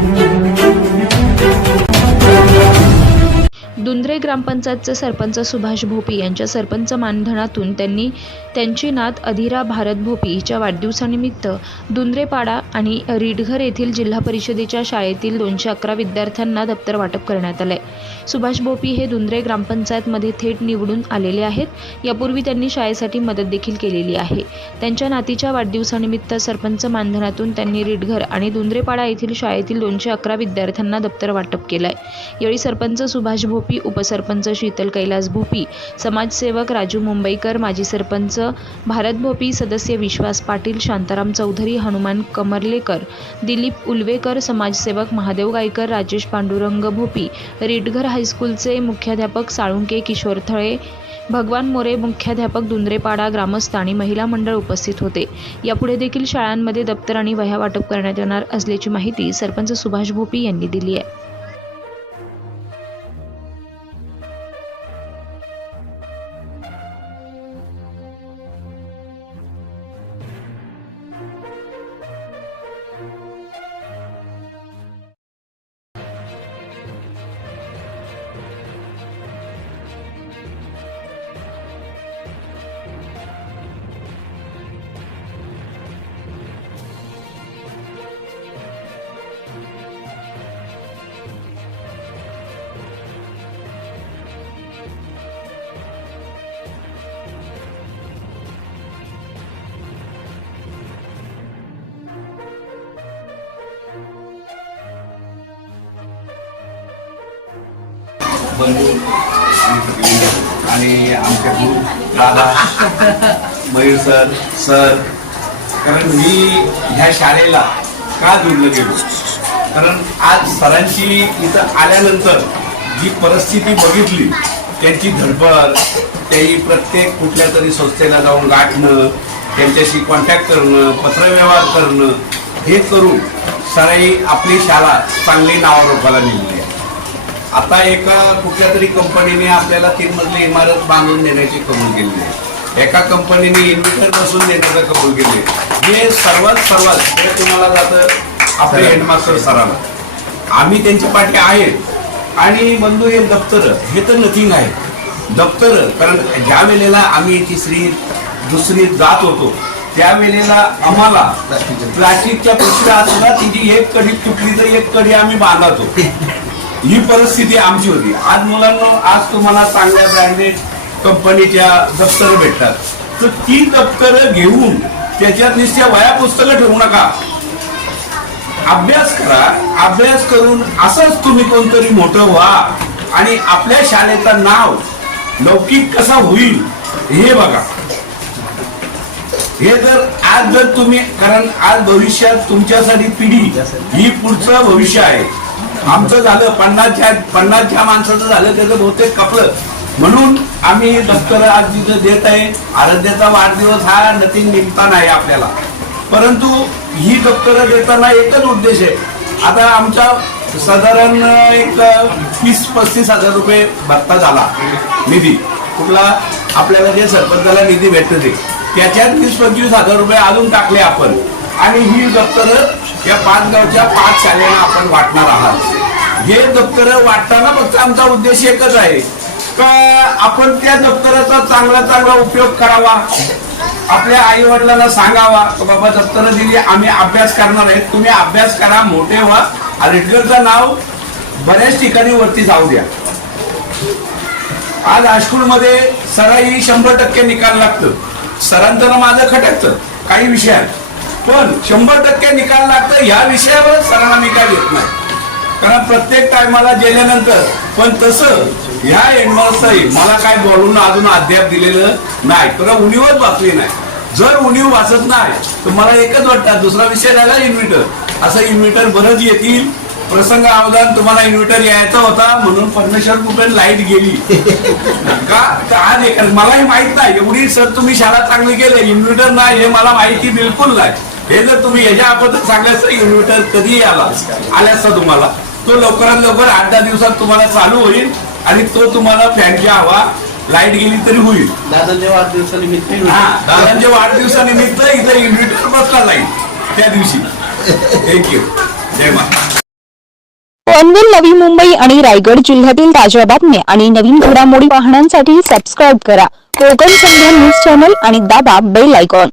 Thank you. दुंद्रे ग्रामपंचायतचे sarpanch Subhash Bhopi यांच्या सरपंच मानधनातून त्यांनी त्यांची नात अधिरा भारत भोपी हिच्या वाढदिवसानिमित्त दुंद्रेपाडा आणि रीडघर येथील जिल्हा परिषदेच्या शाळेतील दोनशे अकरा विद्यार्थ्यांना दप्तर वाटप करण्यात आलंय. सुभाष भोपी हे दुंद्रे ग्रामपंचायतमध्ये थेट निवडून आलेले आहेत. यापूर्वी त्यांनी शाळेसाठी मदत देखील केलेली आहे. त्यांच्या नातीच्या वाढदिवसानिमित्त सरपंच मानधनातून त्यांनी रीडघर आणि दुंद्रेपाडा येथील शाळेतील दोनशे अकरा विद्यार्थ्यांना दप्तर वाटप केलंय. यावेळी सरपंच सुभाष भोपी उपसरपंच शीतल कैलास भोपी समाजसेवक राजू मुंबईकर माजी सरपंच भारत भोपी सदस्य विश्वास पाटील शांताराम चौधरी हनुमान कमरलेकर दिलीप उलवेकर समाजसेवक महादेव गायकर राजेश पांडुरंग भोपी रिटघर हायस्कूलचे मुख्याध्यापक साळुंके किशोर थळे भगवान मोरे मुख्याध्यापक दुंद्रेपाडा ग्रामस्थ आणि महिला मंडळ उपस्थित होते. यापुढे देखील शाळांमध्ये दप्तर आणि वह्या वाटप करण्यात येणार असल्याची माहिती सरपंच सुभाष भोपी यांनी दिली आहे. बंधू आणि आमचे गुरु दादा मयूर सर सर. कारण मी ह्या शाळेला का जोडलं गेलो? कारण आज सरांची इथं आल्यानंतर जी परिस्थिती बघितली त्यांची धडपड त्याही प्रत्येक कुठल्या तरी संस्थेला जाऊन गाठणं त्यांच्याशी कॉन्टॅक्ट करणं पत्रव्यवहार करणं हे करून सराई आपली शाळा चांगली नावारूपाला निघली आहे. आता एका कुठल्या तरी कंपनीने आपल्याला तीन मजली इमारत बांधून देण्याची कबूल केली आहे. एका कंपनीने इन्व्हर्टर बसून देण्याचं कबूल केले हे सर्वात सर्वात हे तुम्हाला जातं आपले हेडमास्टर सरांना. आम्ही त्यांच्या पाठी आहेत. आणि बंधू हे दप्तर हे तर नथिंग आहे. दप्तर कारण ज्या वेळेला आम्ही तिसरी दुसरी जात होतो त्या वेळेला आम्हाला प्लास्टिकच्या पिशव्या सुद्धा तिची एक कडी तुटली तर एक कडी आम्ही बांधतो ही परिस्थिती आमची होती. आज मुलांना आज तुम्हाला चांगल्या ब्रँडेड कंपनीच्या दप्तर भेटतात. तर ती दप्तर घेऊन त्याच्यात निश्चित वया पुस्तकं ठेवू नका. अभ्यास करा. अभ्यास करून असंच तुम्ही कोणतरी मोठं व्हा आणि आपल्या शाळेचं नाव लौकिक कसा होईल हे बघा. हे जर आज जर तुम्ही कारण आज भविष्यात तुमच्यासाठी पिढी ही पुढचं भविष्य आहे. आमचं झालं पन्नासच्या पन्नासच्या माणसाचं झालं त्याचं बहुतेक कपलं. म्हणून आम्ही दफ्तर आज तिथं देत आहे आराध्याचा वाढदिवस हा नतीन निमता नाही आपल्याला. परंतु ही दप्तरं देताना एकच उद्देश आहे. आता आमचा साधारण एक वीस पस्तीस हजार रुपये भत्ता झाला निधी. कुठला? आपल्याला जे सरपंचाला निधी भेटते ते त्याच्यात वीस पंचवीस हजार रुपये अजून टाकले आपण. आणि ही दफ्तर या पाच गावच्या पाच शाळेला आपण वाटणार आहात. हे दप्तर वाटताना फक्त आमचा उद्देश एकच आहे. का आपण त्या दप्तराचा चांगला चांगला उपयोग करावा. आपल्या आई वडिलांना सांगावा बाबा दप्तर दिली आम्ही अभ्यास करणार आहे. तुम्ही अभ्यास करा मोठे व्हा. रिटगरचं नाव बऱ्याच ठिकाणी वरती जाऊ द्या. आज हायस्कूलमध्ये सराई शंभर टक्के निकाल लागतो. सरांचं ना माझं खटकतं. काही विषयात. पण शंभर टक्के निकाल लागतं ह्या विषयावर सरांना मी काय देत नाही. कारण प्रत्येक टायमाला गेल्यानंतर पण तसं ह्या हेडमास्टरही मला काय बोलून अजून अद्याप दिलेलं नाही. तर उणीवच वाचली नाही. जर उणीव वाचत नाही तर मला एकच वाटतं दुसरा विषय राहिला इन्व्हर्टर असं इन्व्हर्टर बरंच येतील. प्रसंग अवधान तुम्हाला इन्व्हर्टर यायचा होता म्हणून परमेश्वर कुठे लाइट गेली. का? आज एक मलाही माहीत नाही. एवढी सर तुम्ही शाळा चांगली गेले इन्व्हर्टर नाही हे मला माहिती बिलकुल नाही. हे जर तुम्ही याच्या अगोदर सांगायचं इन्व्हर्टर कधी आला आल्यास तुम्हाला. तो लवकरात लवकर आठ दहा दिवसात तुम्हाला चालू होईल आणि तो तुम्हाला फॅनची हवा लाइट गेली तरी होईल. दादांच्या वाढदिवसानिमित्त हा दादांच्या वाढदिवसानिमित्त इथं इन्व्हर्टर बसला जाईल त्या दिवशी. थँक्यू जय माता पनवेल नवी मुंबई आणि रायगड जिल्ह्यातील ताज्या बातम्या आणि नवीन घडामोडी पाहण्यासाठी सबस्क्राईब करा. कोकण संध्या न्यूज चॅनल आणि दाबा बेल आयकॉन